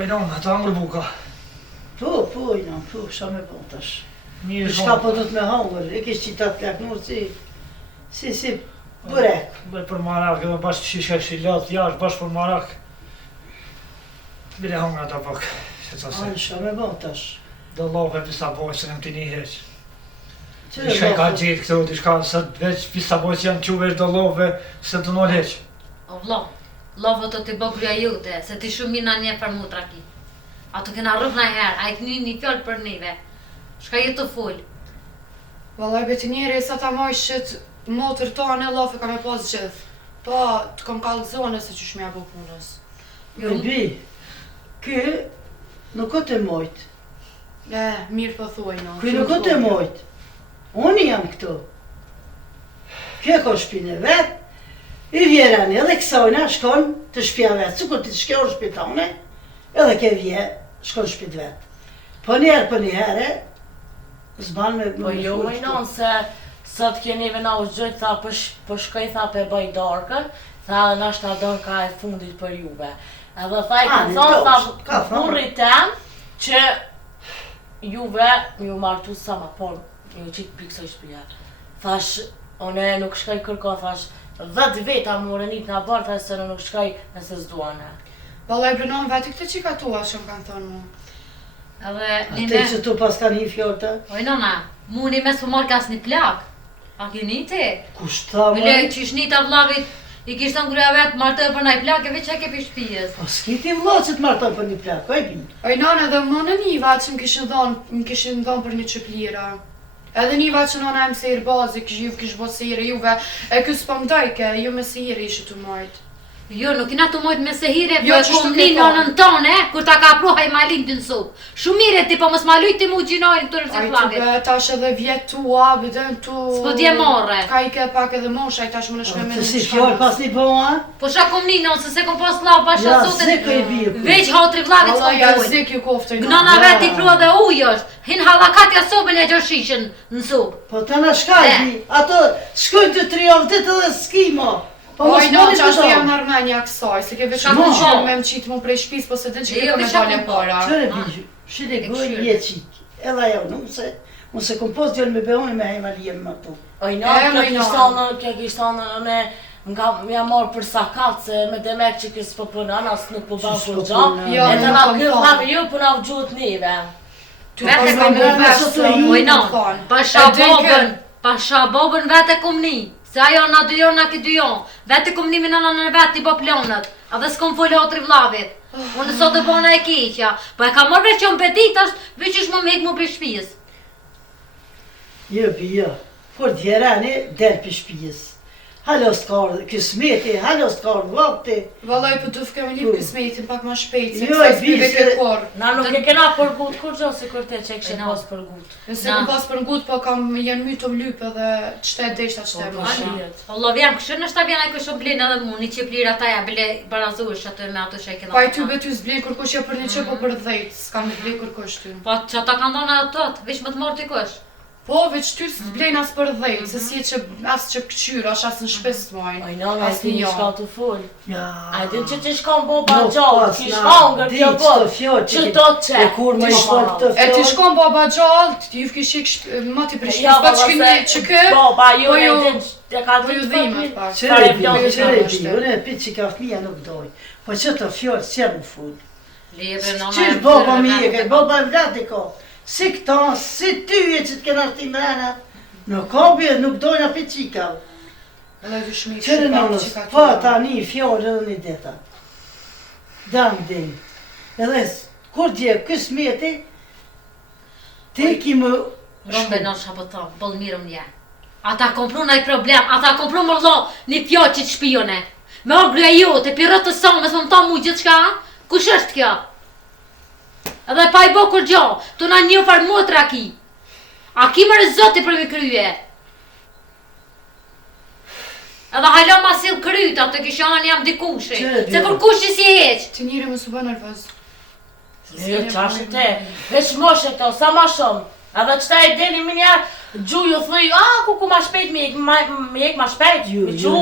Ojnon, ata hangër buka. Po, ojnon, po, sa me bon tash. Mirë Shka po do të me hangër, e kish qitat plaknur si burek. Bëj për marak, edhe bashkë shisha shilat, jash, bashkë për marak. Bile hangër ata pak, se ta se. Anë, shka me bon tash. Do love pisa boj, se nëm t'i një heq. Qëre Dishka i ka love? gjitë këtu, dishka se veç pisa boj që janë quvesh do love, se të nol heq. O vlo, love të t'i bë gruja jute, se ti shumë mirë na nje për mutra ki. Ato kena rrëf na herë, a i këni një fjallë për neve. Shka jetë të full. Vallaj beti njeri sa ta majshit motër tonë e lofe ka me pas gjithë. Po, të kom kallëzone se që shmja bu punës. Me bi, ky nuk o të mojt. Mirë po thuaj no. Ky nuk o të mojt. Unë jam këtu. Kjo ka shpinë e vetë. I vjerani edhe kësajna shkon të shpja vetë. Cukur të shkjo shpitane, edhe ke vje shkon shpit vetë. Po njerë, zban me Po jo, Ojnon, se sot kjeni vena u gjojt, tha, po shkoj, tha, pe bëj darkën, tha, nashta darka e fundit për juve. Edhe tha, i kanë thonë, tha, burri tem, që juve ju martu sa ma por, ju qitë piksoj shpija. Thash, one nuk shkaj kërko, thash, 10 veta more njët nga barë, thash, se në nuk shkaj nëse s'duane. Vallaj brenon veti këtë që ka tua që më kanë thonë mu. Edhe Ate nime, që tu pas ka një fjota. ojnona, mu një mes për marrë kas një plak. A keni ti? Kushta Bile më? që shnita vllavit, i kishtë në gruja vetë martë për naj plak, e veç që ke për shpijes. Po s'kiti vlo që të martoj për një plak, oj bi. Ojnon edhe më në niva që më kishin dhonë për një qëplira. Edhe niva që nëna e më sejrë bazi, kish bo sejrë juve, e kësë për mdojke, ju me sejrë ishë të majtë. Jo, nuk ina të mojtë me sehire, Jo, po e qështu kom ke një thonë? nonën tone, kur ta ka pruha i malin të nësup. Shumë mire ti, po mos ma lujt ti mu gjinojnë të rëse Aj të flavit. be, tash edhe vjetua, biden tu... S'po t'je morre. Ka i ke pak edhe mosha, i tash më në shme me Të në si fjallë pas një bëma? Po ша kom një non, se kom pas flav pasha Ja, sotin. zeko i bie. Veç hatri vllavit s'kom Vallaj, ja pojnë. zik ju koftë i Gnona veti prua dhe ujë është, hin halakatja sobën e gjërshishën në sup. Po të në shkaj bi, ato shkojnë të 3 javë ditë edhe s'kimo. Po mos Oj, no, moni që të ashtu jam do. nërmenja kësaj, se ke veç Shka më kun qënë po? me më qitë mu prej shpis, po se din që Jo, ke me veç shka dalje kun po? para. Qëre bi, shile e goj këshyre. je qik. Edhe ajo, nuk se kom pos djallë me behoni me hejma lijem më tu. Ojnon, Ojnon. kjo kishtonë me nga mja marrë për sakat, se me demek që kësë po punon, as nuk po ban S'po kur gjo. punon. Jo, E të nuk na kom kjo thonë. thamë ju, po na u gjut neve. Vete Po, kom me bu vesh, sot se u Ojnon, thonë. pasha bobën vete kom një. Se ajo na dyjon, na ki dyjon. Vete kom një me nëna në vetë i bo plonët. A dhe s'kom full hotri vllavit. Unë sot të bona e keqja. Po e ka morë veç që më petit është, veç është më me hek mu për shpijës. Jo bi, jo. Kur djerani, del për shpijës. Halo s'kardë, kësmeti, halo s'kardë vakti. Vallaj, po du fke me një kësmetin pak ma shpejt, se Jo, kësa e s'pive bise- ke kor. Na nuk e kena për gut kur gjo, si kur te që e kështë Ojnon. pas për gut. Nëse Na. kom pas për ngut, po kam janë my të mlyp edhe qëte deshta qëte Po, më po, shumë. shihet. Allah vjen kështu në shta vjen ai kështu blinë edhe mu, një qiplira ta ja bile barazush aty me ato që e kena. Pa i ty bety s'blej kërkush jo për një që po për 10, s'kam me blej kërkush ty. Po që ta kanë dhona atot, veç më të morë t'i kush. Po, veç ty s'blejn as për 10, se si e që as që këqyra, as në shpes të mojnë. Ojnon, As e ti një një shka jo. të full. Ja. A din që ti shkon boba Nuk gjallë, pas ki na shkongër ditë kjo të bot, fjallë që ki- do që. E kur më Ti ishtë shkon. të E ti fjallë. shkon baba gjallë, ju fkishik ma ti për shpis, pa që kënje që kë, Boba ju po e ju- din e ka po ju ditë dhimet pak. Qëre bi, vlodhi qëre ka bi, është. unë e pitë që ka fëmija nuk doj. Po që të fjallë, që më full. Lieve nona. Qysh baba mi e ke, baba e vlati ko. Si këta, si ty e që të kena shti mrena. Në kabje nuk dojnë api qikav. Edhe dy shmi Qëre në shqipat nësë, që ka pa kjera. ta një fjallë edhe një deta. Dam din. Edhe kur dje kësë mjeti, ti ki më... Rombe në shaboton, bëllë mirëm nje. Ata kompru nëj problem, ata kompru më rlo një pjoqë që të shpijone. Me orë gruja ju, të pirët të somës, më më ta mu gjithë shka, kush është kjo? Edhe pa i bo kur gjo, tu na një farë motra ki. A ki më rëzoti për mi krye. Edhe halo ma sil kryta të kisha anë jam dikushi. Qe, Se kur kushi si heq. Ti njëri më su bë nervëz. Jo, qashtë te, veç moshe to, sa ma shumë. Edhe qëta e deni më njerë, gjuju thëj, ku ma shpejt me jek ma shpejt, me gju.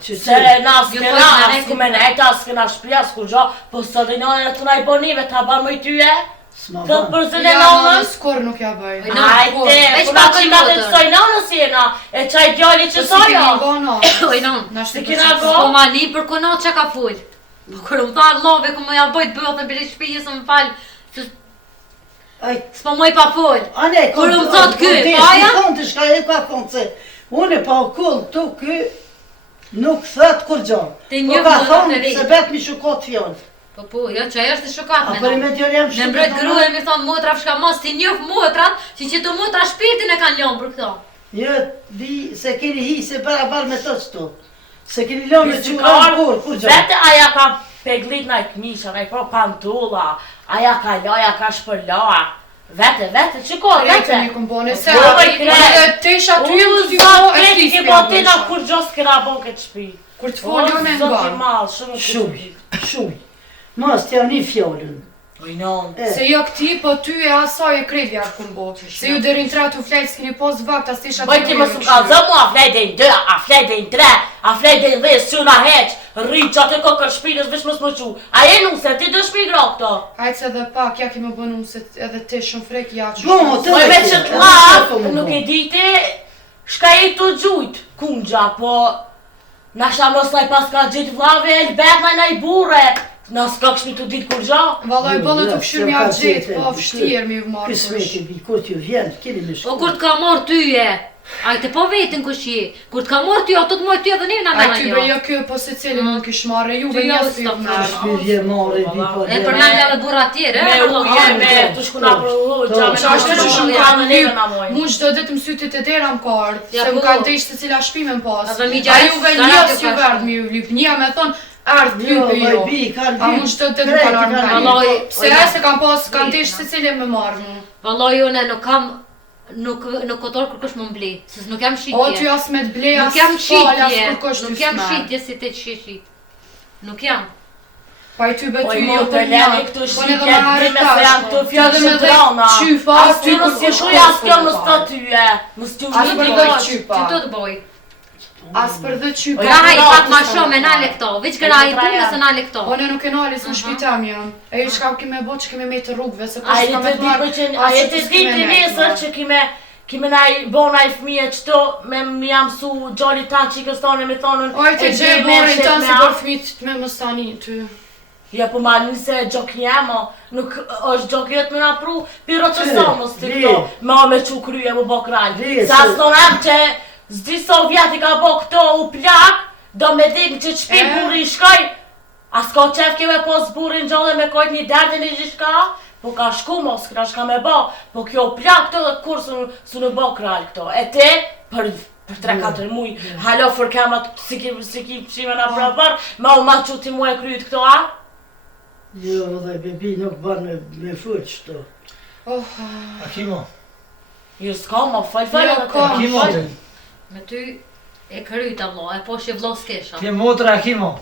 Se na s'kena, s'ku me nejta, s'kena shpia, s'ku gjo, po së dhe nane në të na i bonive, ta ban më i tyje, të përzën e nanën. Skor nuk ja bëj. Ajte, ku na qima të të soj nanës jena, e qaj djali që soja. Oj, non. Se kina go. Po ma një për kono që ka full. Po kërë më tha love, ku më ja bëjt bëllë, në bile shpijës më falë. S'po moj pa full. Ane, Kur më thot ky, paja? Të shka e ka thonë se, unë e pa kull tu ky, nuk thët kur gjo. Ti Po një ka më thonë të se bet mi shukot fjallë. Po, jo që ajo është shukat A me për i no. me djallë jam Në shumë. mbret grue mi thonë motra fshka mos, ti njëf motrat, që të motra shpirtin e kanë ljonë për këto. Jo, di se keni hi se barabar me të qëtu. Se keni lëmë me qëmë kur gjo. Vete aja ka peglit na i këmisha, na i pro pantulla, aja ka loja, ka shpërloja. Vete, qiko, Rejtë vete. një këmbone, se Po, edhe të isha ty e të t'ju Zot, po e krejt ke flisë po tina kur gjo s'kena bon këtë shpi. Kur të folio me Zot i nga. malë, shumë këtë shpi. Shumë. Mos t'ja një fjallën. Ojnon. Se jo këti, po ty e asaj e krejt vjarë këmbo. Se ju dërin 3 t'u flejt s'kini pos vakt, as t'isha Bëj ti më su ka zë mu, a flej dhe në 2, a flej dhe në 3, a flej dhe në 10, s'u na heq, rrit që atë kokër shpinës vesh më s'mëqu. A e nuse, ti dë shpi gro këto. Hajtë se dhe pak, ja ki më bënu se edhe ti shumë frek ja që Gomo, të Bëj me rejtë, që edhe t'lak, s'ka më nuk bo. e diti, shka e të gjujt, kungja, po... Nasha mos na i pas ka gjitë vlave, elbet na i burre. Na s'ka këshmi të ditë kur gjo. Valoj bëllë të Jo, këshirë s'ka mja ka gjithë, gjetë, po ky- fështirë mi vë marë Ky smeti bi, kur t'ju vjen, keni me O shku. kur t'ka morë tyje, ajte po vetin kush je, kur t'ka morë tyje, ato t'moj tyje dhe një në Aj mena ty jo. be jo kjo, po se cilin nuk ish marre, juve Ty jo njës të ju s'ta marrë. Shpi vje marë, bi po E për mendja dhe burra tjere, Me e? uje, me të shkuna për qa me Qa është që shumë ka në neve na mojnë. mu qdo ditë më sytit e dera më kardë, Ja, se më po. kanë të ishte cila shpime më pas. Edhe mi A gjajtë, juve s'ka njës radio ju ka verdë mi ju lip, një me thonë ardë Jo, lype maj jo. bi, kanë A mu qdo ditë më kanë armë kanë. Vallaj, Pse e se kam pas, kanë të ishte cilin me marrë mu. Vallaj une nuk kam, nuk kotor kërkush më mbli, se nuk jam shqitje. O ty as me të ble, as Nuk jam fal, as shqitje, kërkosh ty nuk jam s'merr. shqitje si te qishit. Nuk jam. Pa i ty be Po ty i jo mo për të një, leni këtu po shqitje, edhe më harë dhime se janë këtu fjallë Edhe me që dhe drona. qyfa, As ty nuk si shuj, as kjo më sta tyje. Më s'tu As një për t'i dhe gojsh. qypa. Që të të boj? As për dhe qypa. Grahaj bravo, pak ma s'ka shumë e më nale këto, veç grahaj punës e nale këto. One nuk e nalis në shpitam jam. E i shka kime bo që kime me të rrugve, se A e të ditë të nesër që kime na i bona i fmije qëto me më jam su gjolli ta që i këstone me thonën Oj të gjej borin tanë se për fmit të me më stani ty. Ja po ma njëse gjok njemo, nuk është gjok jetë me na pru, piro të somës të këto, me që kryje mu bo kraj. Se as tonem që zdi so vjeti ka bo këto u plak, do me dik që qpi burri shkoj, as ka qef kime pos burrin gjolle me kojt një derdin i gjithka, po ka shku mos këra shka me bo, po kjo plak këto dhe kur su në bo kraj këto. E te, për 3-4 muj, halo fërkemat si ki pshime na prapar, ma u ma që ti mu e kryt këto, a? Jo, dhe bebi nuk ban me fërë qëto. Akimo, Jo s'ka ma fal Jo, ka. Akimo të. Me ty e kryta vlo, e po që vlo s'kesha. Ti motra Akimo.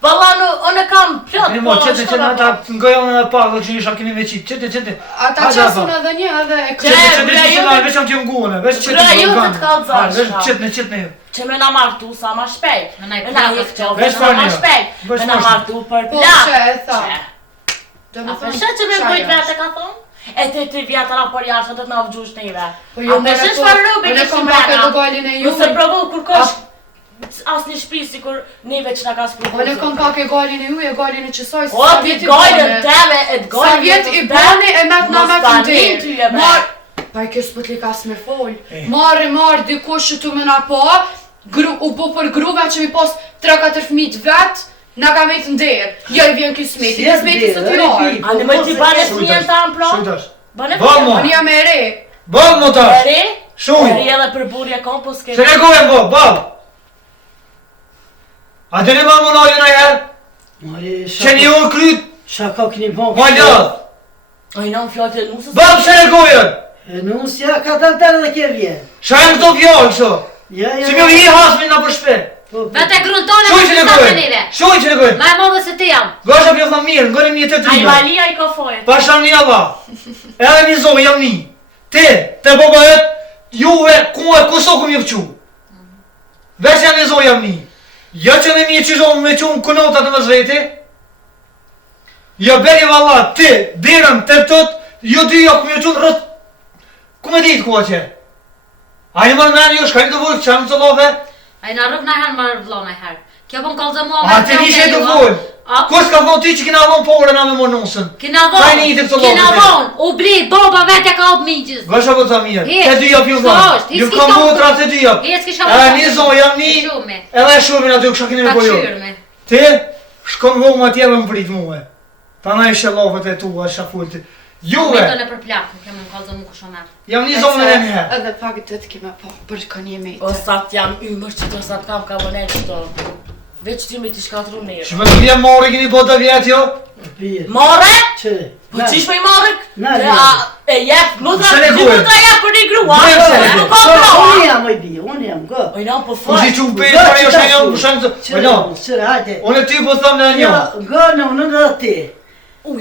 Valla unë kam plot, Akimo, qëtë që në ata ngojone në pakë, që isha kini me qitë, qëtë. Ata qasun edhe një edhe e Qe, Qëtë bre, që ju- në veç jam t'ju ngune, veç qëtë Bre, ju në të t'kallëzosh, Veç ka. qëtë në ju. që me na martu sa ma shpejt. Me na i Me na plakës jek kjo. qove, Veç me na ma fani, jo. shpejt. Veç Me na fani. martu për Po plak. që e tha. Qe. Do A më për thonë, që me qa bëjt është? vete ka thonë? E ti vjetëra për jashtë do të na vgjush neve. Po jo A me mere shesh po, farë robe unë kishim kom pak bena. edhe gojlin e Nëse juve. provu kur kosh as një shpi si kur neve që na ka spru. Unë kom pak e gojlin e ju e gojlin e qësoj. O, ti gojlën teme, e t'gojlën. Sa vjet i bani e met na met në ty e dirë. bre. Pa i kjo s'pët li kas me fol. Marë dikush që të më na po, u bo për gruve që mi pos 3-4 fmit vet, na ka me të ndirë. Jo i vjen kjo smeti, kjo smeti së të rarë. A në më ti bane fëmijën ta në plon? Shujtash. Bane Bo, mo. Unë jam e re. Bo, mo tash. Eri? Shuj. Eri edhe për burje kom, po s'ke... Se regojem bo, bo. A të një ma më nojën a jerë? Mari, Që një unë kryt, shaka këni bon. ma ljadh. A i në fjallë të nusës... Bo, pëse regojen? E nusja ka dalë dhe kje vjen. Shajnë këto fjallë, kështu. Ja, Si mjë i hasmi nga për shpe. Vete gruntone Shuj me që që sa të nive. regojen. Shuj që regojen. Ma e modhe se ti jam. Gosha pjevna mirë, ngërim një të të A i një. valia i ka fojet. Pasham një ava. Edhe një zohë, jam një. Ti, te baba jët, juve, kuso ku mi fëqu. Vesh janë e zoja mi. Jo që në mi e qizhonë me qunë kënotat në zveti. Jo beri valla, ti, dirëm, të tët, jo dy jo ku mi e qunë rët. Ku me ditë ku që? A i mërë meni jo shkari të vojë, që janë të love? A i në rëv në herë, më vlo në herë. Kjo po më kalë mua A ti nishe të folë. Kus ka thonë ti që kina vonë pore na me më nusën? Kina vonë, u bli, baba vetja ka opë migjës. Vësha po të mirë, te dy jop ju vonë. Ju kam botra te dy jop. Një zonë jam një, edhe shumin aty kësha kini me po ju. Ti, shkon vonë ma tjeve më prit muhe. Ta na ishe lofët e tua, shafulti. Juve! Në për plakën, kemë më kalë mu këshonar. Jam një zonë e një. Edhe pak të të kime po, për kënë jemi O sat jam ymër që të sat kam ka vëne qëto. Veç ty me t'i shkatru nërë. Shme të vjen mori kini bota vjetë jo? More? Që? Po qish me i more? Na, E jep, lutra, Shene dy kuj. lutra jep për një grua. Shene Nuk ka Unë grua. jam oj bi, unë jam gë. Ojna, po Ku faj. si qumë për e për e shë një më shënë të... Ojna, Qërë, hajde. unë e ty po thëmë në një. Gë në unë dhe ti.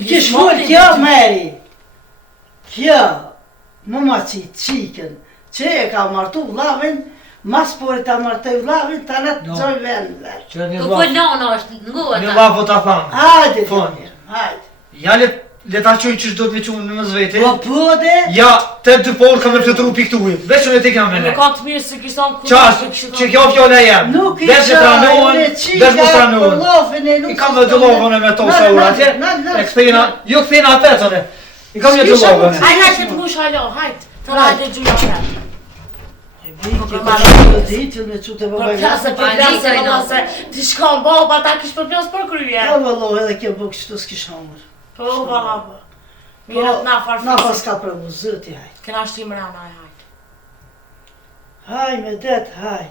Kish full kjo meri. Kjo, më ma qiken. Që e ka martu vlavin, mas por ta martoj vlavin, ta në të qoj vendve. Që një Po nona është ngua Një ta. lafo ta thamë. Hajde, Fon. të mirë, hajde. Ja le ta qojnë që do të me qumë në zveti. Po pëde, Ja, te dy porë kam e fletru piktuj. Veç unë e ti kam me ne. Nuk ka të mirë se kishton ku. Qash, që kjo fjole jem. nuk Veç e pranohen, veç më pranohen. lofin e nuk... I kam dhe dy lovën e me to sa ura atje. E këthina, jo këthina apetone. I kam një dy lovën. Aj, hajtë të mush halo, hajtë. Të hajtë gjuja me. Të ditë me qute Për bëbaj. plasë, për plasë, për plasë. Ti shkon baba, ta kish për plasë për kryje. Ja, vëlloh, edhe kjo bëk që të s'kish hamër. Po, baba. Mirët na Na farfisë. pas ka për muzëti, hajde. Këna shtim rana, hajtë. Haj me det, haj.